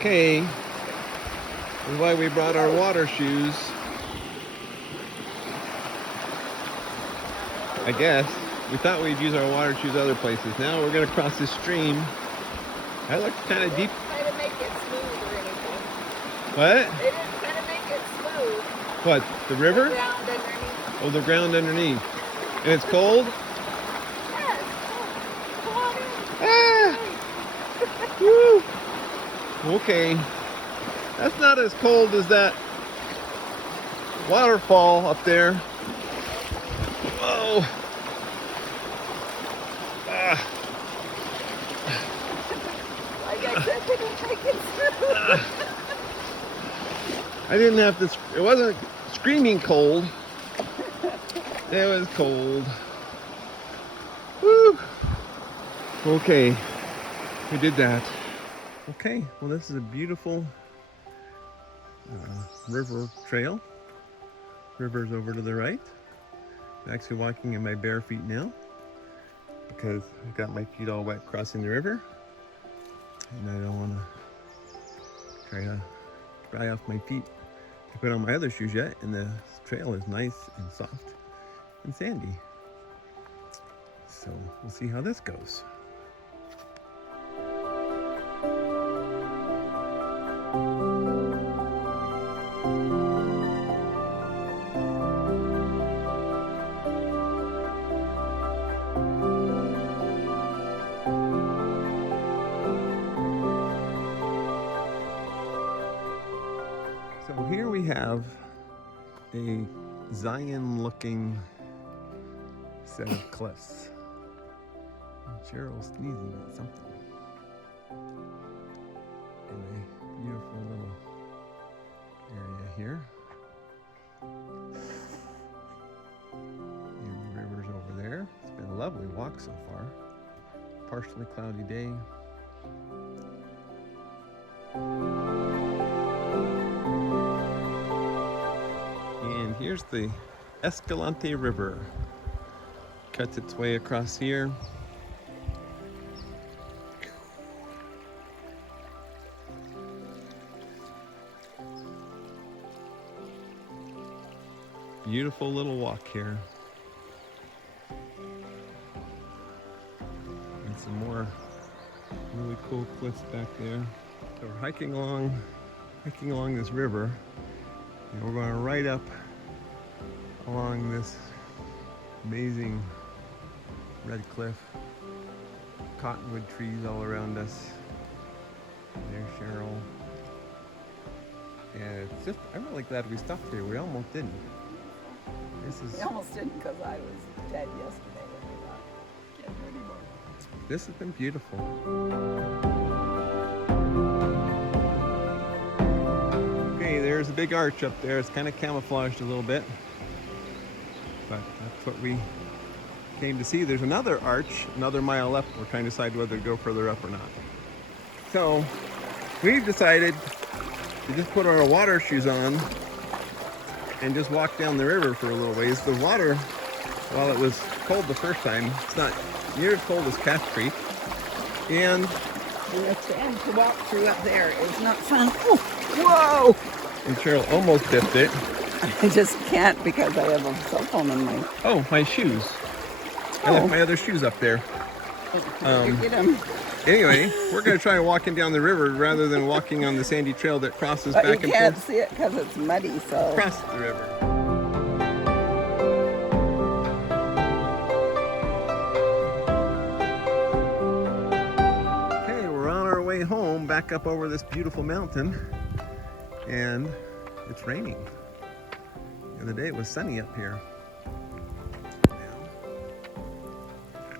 Okay, that's why we brought our water shoes. I guess. We thought we'd use our water shoes other places. Now we're going to cross this stream. That looks kind of deep. They didn't try to make it smooth or anything. What? They didn't try to make it smooth. What? The river? The ground underneath. Oh, the ground underneath. And it's cold? Yeah, it's cold. Come on in. Ah! Woo! Okay. That's not as cold as that waterfall up there. Whoa! Ah! Like I said, they didn't make it smooth. I didn't have to, it wasn't screaming cold. It was cold. Woo! Okay, we did that. Okay, well this is a beautiful river trail. River's over to the right. I'm actually walking in my bare feet now because I got my feet all wet crossing the river. And I don't want to try to dry off my feet to put on my other shoes yet. And the trail is nice and soft and sandy. So we'll see how this goes. So here we have a Zion-looking set of cliffs. Cheryl's sneezing at something. In a beautiful little area here. And the river's over there. It's been a lovely walk so far. Partially cloudy day. And here's the Escalante River. Cuts its way across here. Beautiful little walk here. And some more really cool cliffs back there. So we're hiking along this river. And we're going right up along this amazing red cliff. Cottonwood trees all around us. There's Cheryl. And it's just, I'm really glad we stopped here. We almost didn't. We almost didn't because I was dead yesterday when we got getting ready to go. This has been beautiful. Okay, there's a big arch up there. It's kind of camouflaged a little bit. But that's what we came to see. There's another arch, another mile up. We're trying to decide whether to go further up or not. So we've decided to just put our water shoes on and just walk down the river for a little ways. The water, while it was cold the first time, it's not near as cold as Calf Creek. And the sand to walk through up there is not fun. Whoa! And Cheryl almost dipped it. I just can't because I have a cell phone in my... Oh, my shoes. I left my other shoes up there. Get them. Anyway, we're going to try walking down the river rather than walking on the sandy trail that crosses back and forth. You can't see it because it's muddy, so... Across the river. Okay, we're on our way home, back up over this beautiful mountain. And it's raining. The other day it was sunny up here. Now,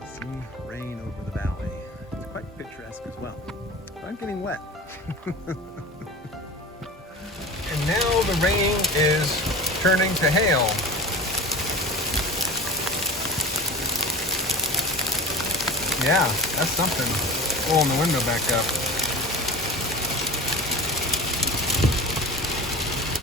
see rain over the valley. It's quite picturesque as well. But I'm getting wet. And now the rain is turning to hail. Yeah, that's something. Pulling the window back up.